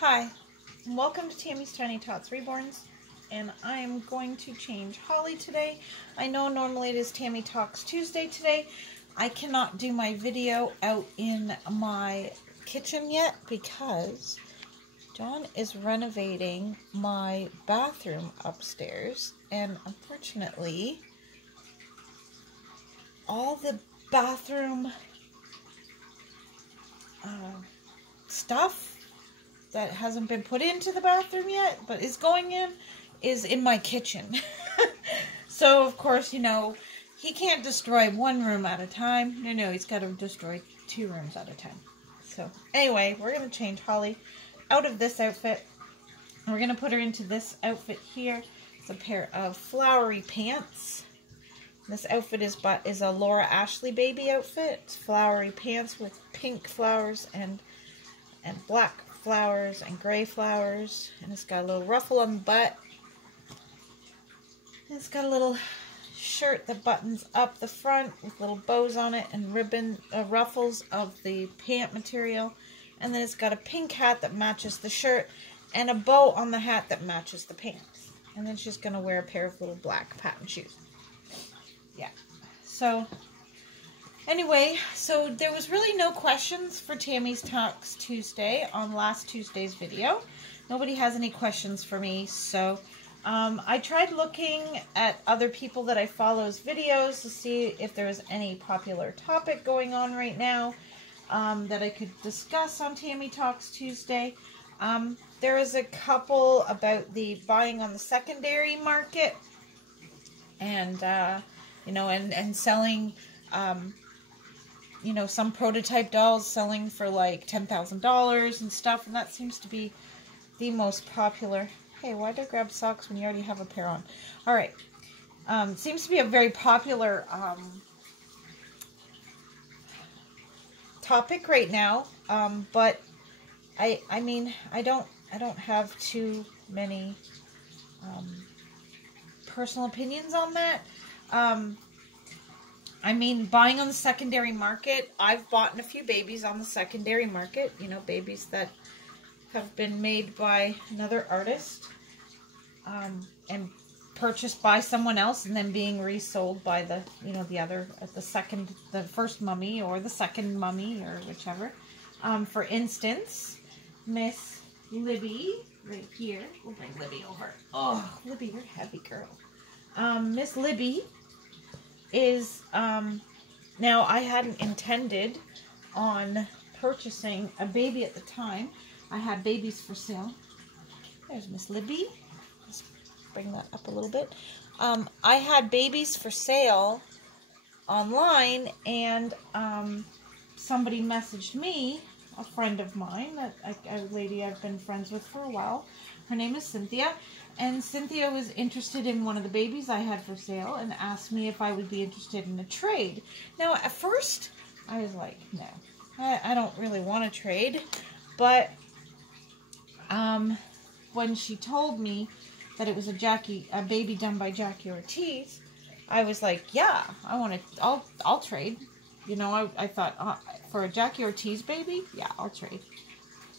Hi, and welcome to Tammy's Tiny Tots Reborns, and I'm going to change Holly today. I know normally it is Tammy Talks Tuesday today. I cannot do my video out in my kitchen yet because John is renovating my bathroom upstairs, and unfortunately all the bathroom stuff that hasn't been put into the bathroom yet, but is going in, is in my kitchen. So, of course, you know, he can't destroy one room at a time. No, he's got to destroy 2 rooms at a time. So, anyway, we're going to change Holly out of this outfit. We're going to put her into this outfit here. It's a pair of flowery pants. This outfit is a Laura Ashley baby outfit. It's flowery pants with pink flowers and black flowers and gray flowers, and it's got a little ruffle on the butt. And it's got a little shirt that buttons up the front with little bows on it and ribbon ruffles of the pant material, and then it's got a pink hat that matches the shirt and a bow on the hat that matches the pants, and then she's gonna wear a pair of little black patent shoes. Yeah, so anyway, so there was really no questions for Tammy's Talks Tuesday on last Tuesday's video. Nobody has any questions for me, so I tried looking at other people that I follow's videos to see if there was any popular topic going on right now that I could discuss on Tammy Talks Tuesday. There was a couple about the buying on the secondary market and, you know, and selling, you know, some prototype dolls selling for like $10,000 and stuff, and that seems to be the most popular. Hey, why did I grab socks when you already have a pair on? All right. Seems to be a very popular topic right now, but I mean, I don't have too many personal opinions on that. I mean, buying on the secondary market, I've bought a few babies on the secondary market, you know, babies that have been made by another artist, and purchased by someone else and then being resold by the, you know, the first mummy or the second mummy or whichever. For instance, Miss Libby, right here, we'll bring Libby over. Oh, Libby, you're heavy, girl. Miss Libby is, now I hadn't intended on purchasing a baby at the time. I had babies for sale. There's Miss Libby. Let's bring that up a little bit. I had babies for sale online, and somebody messaged me, a friend of mine, a lady I've been friends with for a while. Her name is Cynthia. And Cynthia was interested in one of the babies I had for sale and asked me if I would be interested in a trade. Now, at first, I was like, no, I don't really want to trade. But when she told me that it was a baby done by Jackie Ortiz, I was like, yeah, I'll trade. You know, I thought, for a Jackie Ortiz baby, yeah, I'll trade.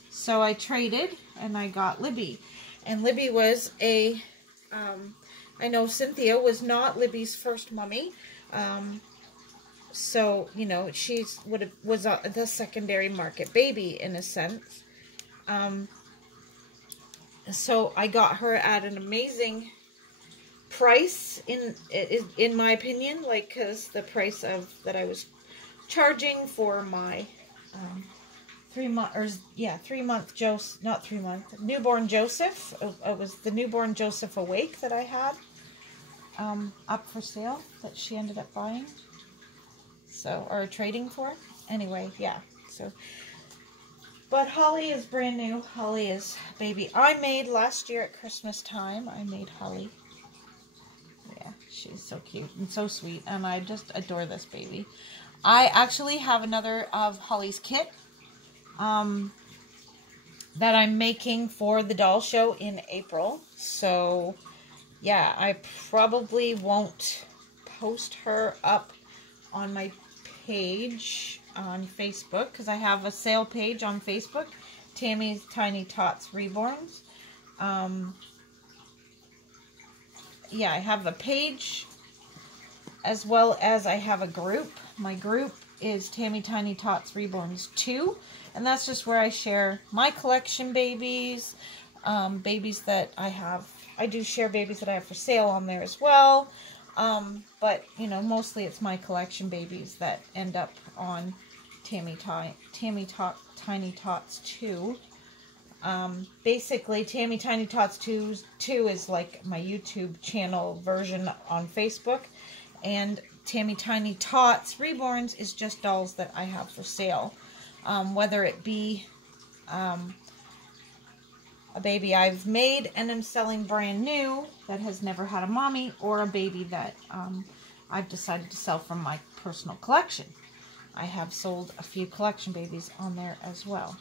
So I traded, and I got Libby. And Libby was I know Cynthia was not Libby's first mummy. So, you know, was the secondary market baby in a sense. So I got her at an amazing price in my opinion, like, cause the price that I was charging for my, 3-month newborn Joseph. It was the newborn Joseph Awake that I had up for sale that she ended up buying, so, or trading for. Anyway, yeah. So, but Holly is brand new. Holly is baby I made last year at Christmas time. I made Holly. Yeah, she's so cute and so sweet, and I just adore this baby. I actually have another of Holly's kit that I'm making for the doll show in April. So, yeah, I probably won't post her up on my page on Facebook, because I have a sale page on Facebook, Tammy's Tiny Tots Reborns. Yeah, I have a page as well as I have a group. My group is Tammy Tiny Tots Reborns 2, and that's just where I share my collection babies, babies that I have. I do share babies that I have for sale on there as well, but, you know, mostly it's my collection babies that end up on Tiny Tots 2. Basically, Tammy Tiny Tots 2 is like my YouTube channel version on Facebook, and Tammy Tiny Tots Reborns is just dolls that I have for sale. Whether it be a baby I've made and am selling brand new that has never had a mommy, or a baby that I've decided to sell from my personal collection. I have sold a few collection babies on there as well.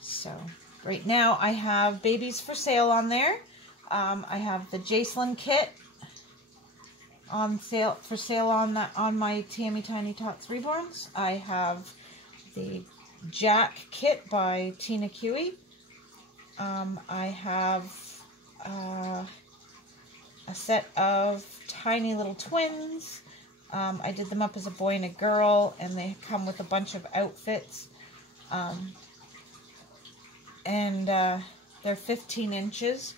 So right now I have babies for sale on there. I have the Jacelyn kit on sale on my Tammy Tiny Tots Reborns. I have the Jack kit by Tina Cui. I have a set of tiny little twins. I did them up as a boy and a girl, and they come with a bunch of outfits. They're 15 inches.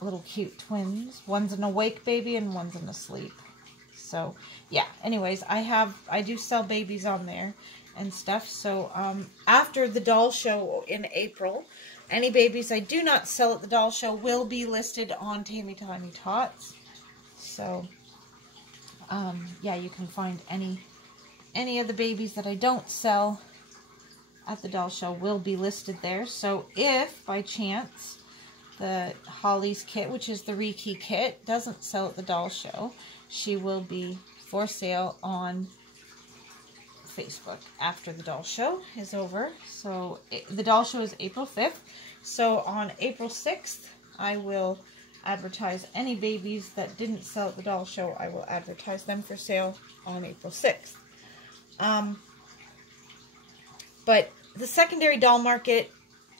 Little cute twins. One's an awake baby and one's an asleep. So, yeah. Anyways, I do sell babies on there and stuff. So, after the doll show in April, any babies I do not sell at the doll show will be listed on Tammy Tiny Tots. So, yeah, you can find any of the babies that I don't sell at the doll show will be listed there. So if by chance the Holly's kit, which is the Reiki kit, doesn't sell at the doll show, she will be for sale on Facebook after the doll show is over. So the doll show is April 5th. So on April 6th, I will advertise any babies that didn't sell at the doll show. I will advertise them for sale on April 6th. But the secondary doll market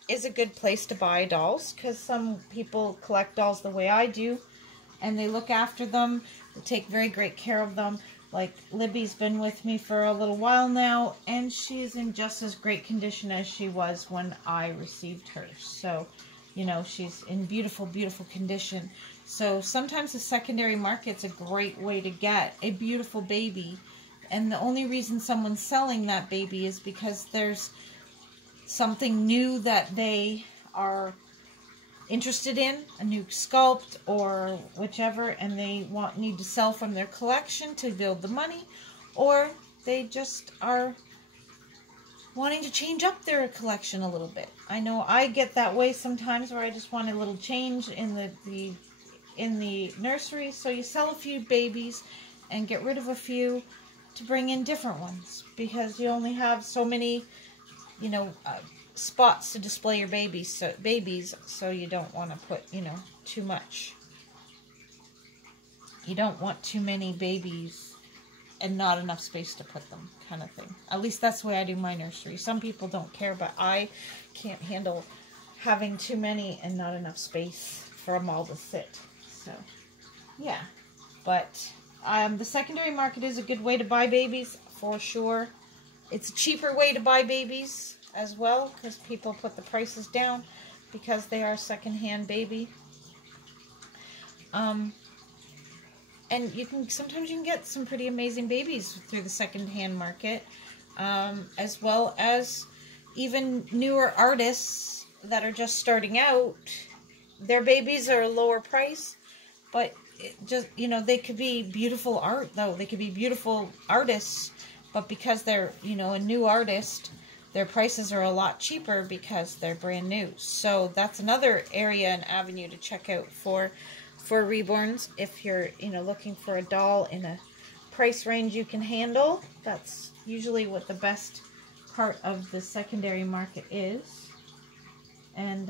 is a good place to buy dolls, because some people collect dolls the way I do, and they look after them. They take very great care of them. Like, Libby's been with me for a little while now, and she's in just as great condition as she was when I received her. So, you know, she's in beautiful, beautiful condition. So sometimes the secondary market's a great way to get a beautiful baby. And the only reason someone's selling that baby is because there's something new that they are interested in, a new sculpt or whichever, and they need to sell from their collection to build the money, or they just are wanting to change up their collection a little bit. I know I get that way sometimes, where I just want a little change in the nursery. So you sell a few babies and get rid of a few to bring in different ones, because you only have so many, you know, spots to display your babies, so you don't want to put, you know, too much. You don't want too many babies and not enough space to put them, kind of thing. At least that's the way I do my nursery. Some people don't care, but I can't handle having too many and not enough space for them all to sit. So, yeah. But the secondary market is a good way to buy babies, for sure. It's a cheaper way to buy babies as well, because people put the prices down because they are secondhand baby. And sometimes you can get some pretty amazing babies through the secondhand market, as well as even newer artists that are just starting out. Their babies are a lower price, but just, you know, they could be beautiful art, though. They could be beautiful artists, but because they're, you know, a new artist, their prices are a lot cheaper because they're brand new. So that's another area and avenue to check out for reborns. If you're, you know, looking for a doll in a price range you can handle, that's usually what the best part of the secondary market is. And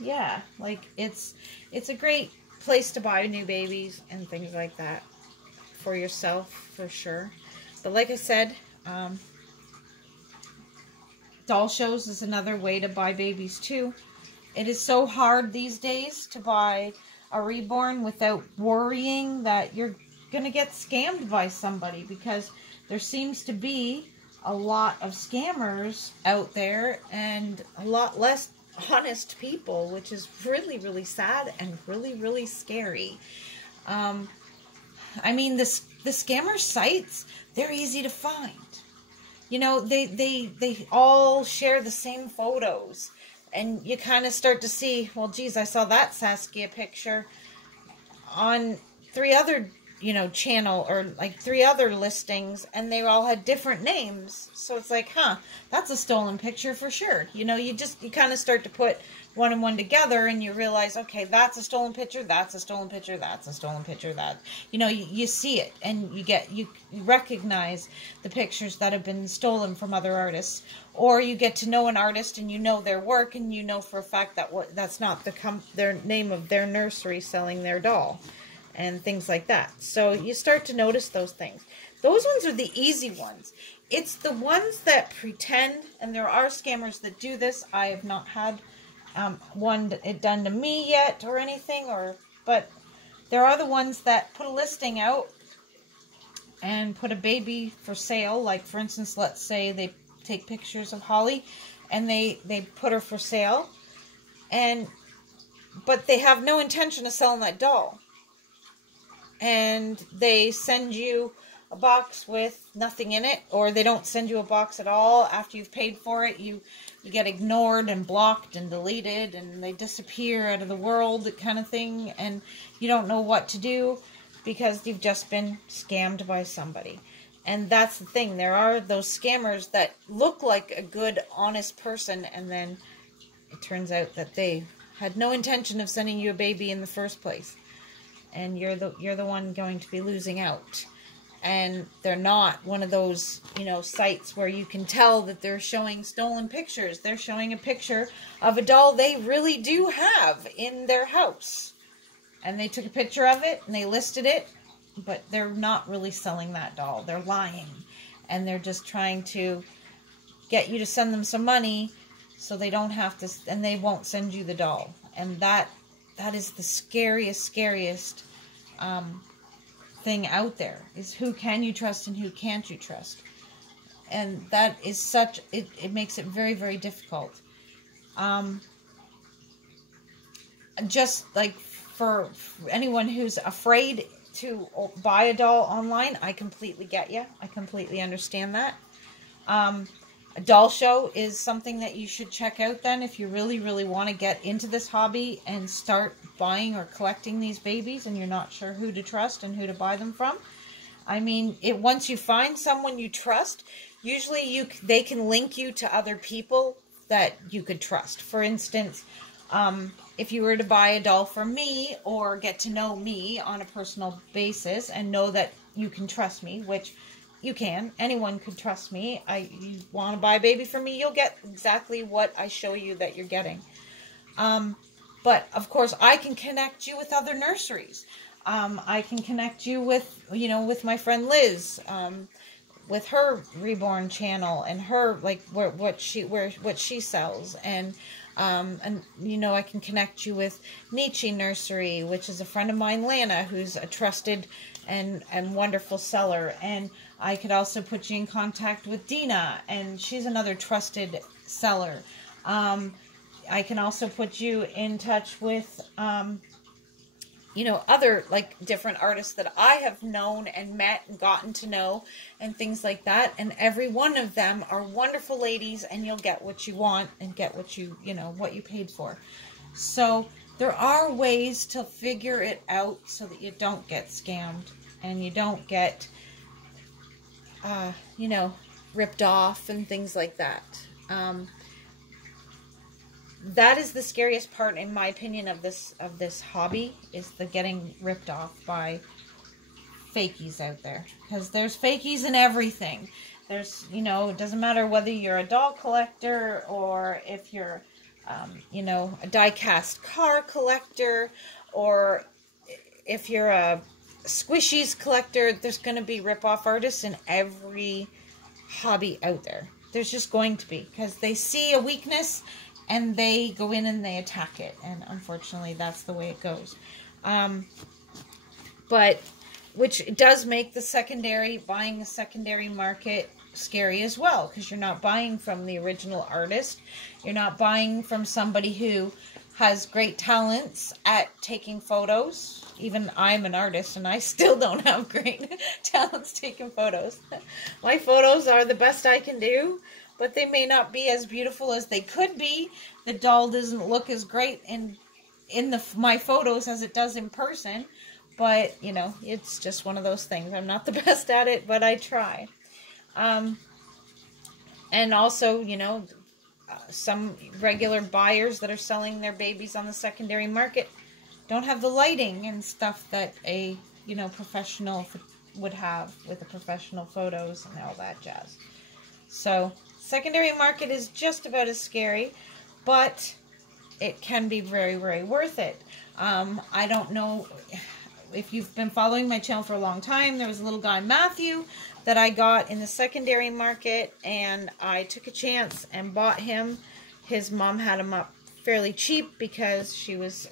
yeah, like it's a great place to buy new babies and things like that for yourself, for sure. But like I said, Doll shows is another way to buy babies too. It is so hard these days to buy a reborn without worrying that you're going to get scammed by somebody, because there seems to be a lot of scammers out there and a lot less honest people, which is really, really sad and really, really scary. I mean, the scammer sites, they're easy to find. You know, they all share the same photos. And you kind of start to see, well, geez, I saw that Saskia picture on 3 other, channel, or like 3 other listings, and they all had different names. So it's like, huh, that's a stolen picture for sure. You kind of start to put one and one together, and you realize, okay, that's a stolen picture, that's a stolen picture, that's a stolen picture, you see it, and you recognize the pictures that have been stolen from other artists, or you get to know an artist and you know their work, and you know for a fact that that's not their name of their nursery selling their doll, and things like that. So you start to notice those things. Those ones are the easy ones. It's the ones that pretend, and there are scammers that do this. I have not had it done to me yet or anything, but there are the ones that put a listing out and put a baby for sale. Like, for instance, let's say they take pictures of Holly and they put her for sale, but they have no intention of selling that doll, and they send you a box with nothing in it, or they don't send you a box at all. After you've paid for it, you get ignored and blocked and deleted, and they disappear out of the world, kind of thing, and you don't know what to do because you've just been scammed by somebody. And that's the thing. There are those scammers that look like a good, honest person, and then it turns out that they had no intention of sending you a baby in the first place, and you're the one going to be losing out. And they're not one of those, sites where you can tell that they're showing stolen pictures. They're showing a picture of a doll they really do have in their house. And they took a picture of it and they listed it, but they're not really selling that doll. They're lying. And they're just trying to get you to send them some money so they don't have to, and they won't send you the doll. And that is the scariest thing out there, is who can you trust and who can't you trust. And that is it makes it very, very difficult. Just like for anyone who's afraid to buy a doll online, I completely get you. I completely understand that. A doll show is something that you should check out then if you really, really want to get into this hobby and start buying or collecting these babies and you're not sure who to trust and who to buy them from. I mean, once you find someone you trust, usually they can link you to other people that you could trust. For instance, if you were to buy a doll from me or get to know me on a personal basis and know that you can trust me, which you can. Anyone could trust me. You want to buy a baby from me, you'll get exactly what I show you that you're getting. But, of course, I can connect you with other nurseries. I can connect you with, with my friend Liz, with her Reborn channel and her, like, what she sells. And I can connect you with Nietzsche Nursery, which is a friend of mine, Lana, who's a trusted and wonderful seller. And I could also put you in contact with Dina, and she's another trusted seller. I can also put you in touch with, other, like, different artists that I have known and met and gotten to know and things like that. And every one of them are wonderful ladies, and you'll get what you want and get what what you paid for. So there are ways to figure it out so that you don't get scammed and you don't get, ripped off and things like that. That is the scariest part, in my opinion, of this hobby, is the getting ripped off by fakies out there. Because there's fakies in everything. There's, it doesn't matter whether you're a doll collector or if you're, a die-cast car collector, or if you're a squishies collector. There's going to be rip-off artists in every hobby out there. There's just going to be, because they see a weakness and they go in and they attack it. And unfortunately, that's the way it goes. But which does make the buying a secondary market scary as well, because you're not buying from the original artist. You're not buying from somebody who has great talents at taking photos. Even I'm an artist and I still don't have great talents taking photos. My photos are the best I can do, but they may not be as beautiful as they could be. The doll doesn't look as great in my photos as it does in person. But, you know, it's just one of those things. I'm not the best at it, but I try. And also, you know, some regular buyers that are selling their babies on the secondary market don't have the lighting and stuff that a, you know, professional would have with the professional photos and all that jazz. So, secondary market is just about as scary, but it can be very, very worth it. I don't know if you've been following my channel for a long time. There was a little guy, Matthew, that I got in the secondary market, and I took a chance and bought him. His mom had him up fairly cheap because she was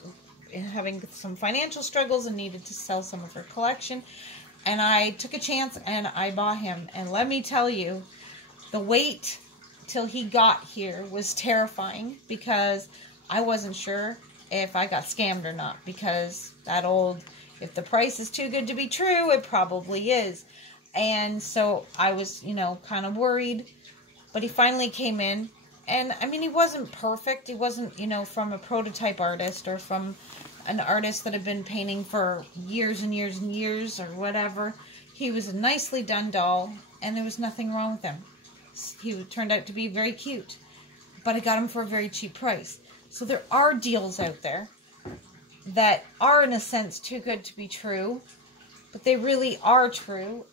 having some financial struggles and needed to sell some of her collection. And I took a chance and I bought him. And let me tell you, the wait till he got here was terrifying, because I wasn't sure if I got scammed or not, because that old, if the price is too good to be true, it probably is. And so I was, you know, kind of worried. But he finally came in. And, I mean, he wasn't perfect. He wasn't, you know, from a prototype artist or from an artist that had been painting for years and years and years or whatever. He was a nicely done doll, and there was nothing wrong with him. He turned out to be very cute. But I got him for a very cheap price. So there are deals out there that are, in a sense, too good to be true, but they really are true.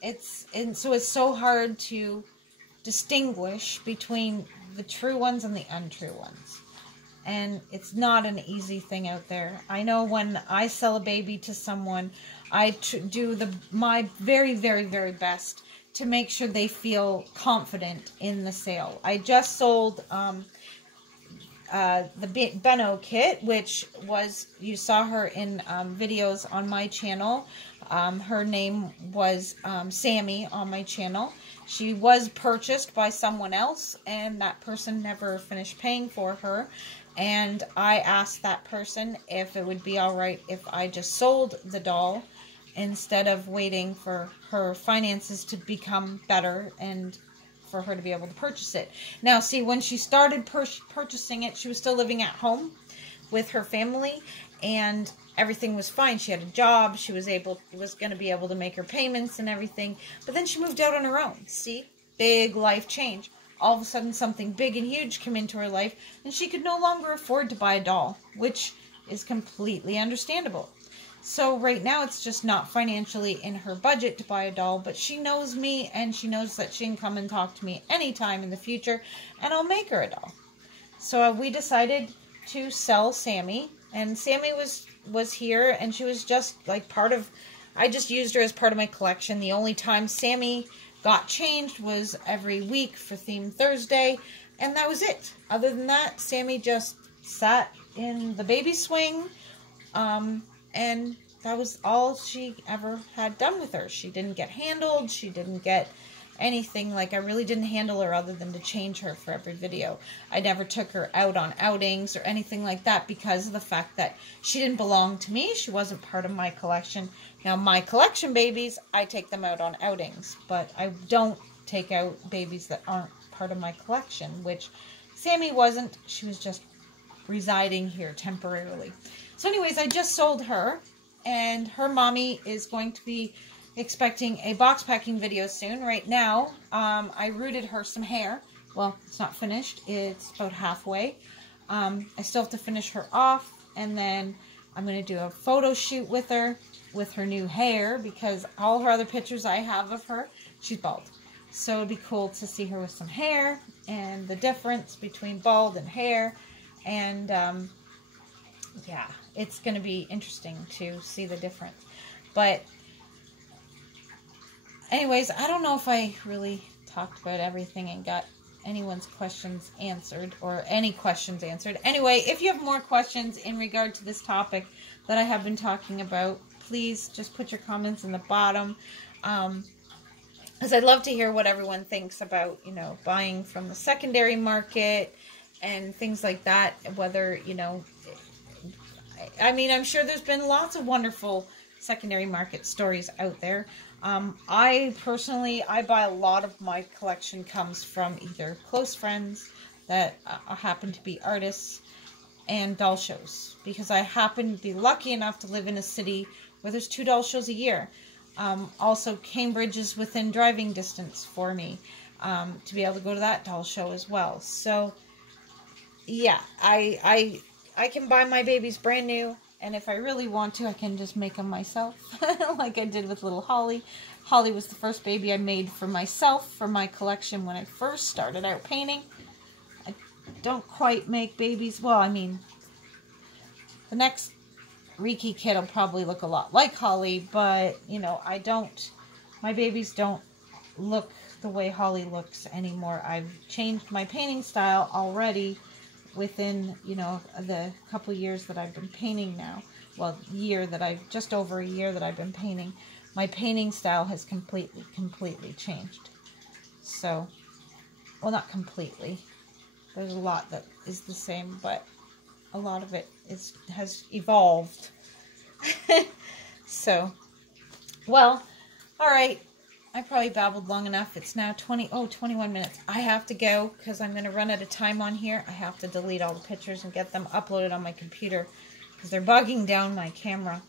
So it's so hard to distinguish between the true ones and the untrue ones. And it's not an easy thing out there. I know when I sell a baby to someone, I do my very, very, very best to make sure they feel confident in the sale. I just sold the Benno kit, which was, you saw her in videos on my channel. Her name was Sammy on my channel. She was purchased by someone else, and that person never finished paying for her. And I asked that person if it would be alright if I just sold the doll instead of waiting for her finances to become better and for her to be able to purchase it. Now, see, when she started purchasing it, she was still living at home with her family, and everything was fine. She had a job. She was going to be able to make her payments and everything. But then she moved out on her own. See? Big life change. All of a sudden, something big and huge came into her life, and she could no longer afford to buy a doll, which is completely understandable. So right now, it's just not financially in her budget to buy a doll, but she knows me, and she knows that she can come and talk to me anytime in the future, and I'll make her a doll. So we decided to sell Sammy, and Sammy was here, and she was just like I just used her as part of my collection. The only time Sammy got changed was every week for Theme Thursday, and that was it. Other than that, Sammy just sat in the baby swing, and that was all she ever had done with her. She didn't get handled. She didn't get anything. Like, I really didn't handle her other than to change her for every video. I never took her out on outings or anything like that because of the fact that she didn't belong to me. She wasn't part of my collection. Now, my collection babies, I take them out on outings, but I don't take out babies that aren't part of my collection, which Sammy wasn't. She was just residing here temporarily. So anyways, I just sold her, and her mommy is going to be expecting a box packing video soon. Right now, I rooted her some hair. Well, it's not finished. It's about halfway. I still have to finish her off, and then I'm going to do a photo shoot with her new hair, because all her other pictures I have of her, she's bald. So it'd be cool to see her with some hair and the difference between bald and hair. And yeah, it's going to be interesting to see the difference. But anyways, I don't know if I really talked about everything and got anyone's questions answered, or any questions answered. Anyway, if you have more questions in regard to this topic that I have been talking about, please just put your comments in the bottom. Because I'd love to hear what everyone thinks about, you know, buying from the secondary market and things like that. Whether, you know, I mean, I'm sure there's been lots of wonderful secondary market stories out there. I personally, I buy a lot of my collection comes from either close friends that happen to be artists and doll shows, because I happen to be lucky enough to live in a city where there's 2 doll shows a year. Also, Cambridge is within driving distance for me to be able to go to that doll show as well. So, yeah, I can buy my babies brand new. And if I really want to, I can just make them myself, like I did with little Holly. Holly was the first baby I made for myself, for my collection when I first started out painting. I don't quite make babies. Well, I mean, the next Reiki kid will probably look a lot like Holly, but, you know, my babies don't look the way Holly looks anymore. I've changed my painting style already within, you know, the couple years that I've been painting now. Well, just over a year that I've been painting. My painting style has completely changed. So, well, not completely. There's a lot that is the same, but a lot of it has evolved. So, well, all right. I probably babbled long enough. It's now 21 minutes. I have to go because I'm going to run out of time on here. I have to delete all the pictures and get them uploaded on my computer because they're bogging down my camera.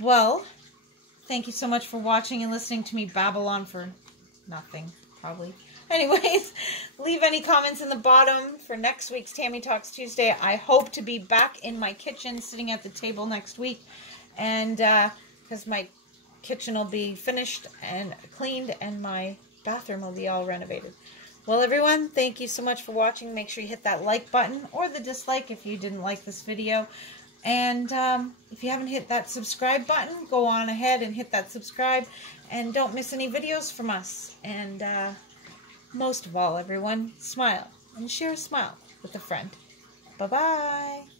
Well, thank you so much for watching and listening to me babble on for nothing, probably. Anyways, leave any comments in the bottom for next week's Tammy Talks Tuesday. I hope to be back in my kitchen sitting at the table next week, and because my kitchen will be finished and cleaned and my bathroom will be all renovated. Well, everyone, thank you so much for watching. Make sure you hit that like button or the dislike if you didn't like this video. And if you haven't hit that subscribe button, go on ahead and hit that subscribe and don't miss any videos from us. And most of all, everyone, smile and share a smile with a friend. Bye-bye.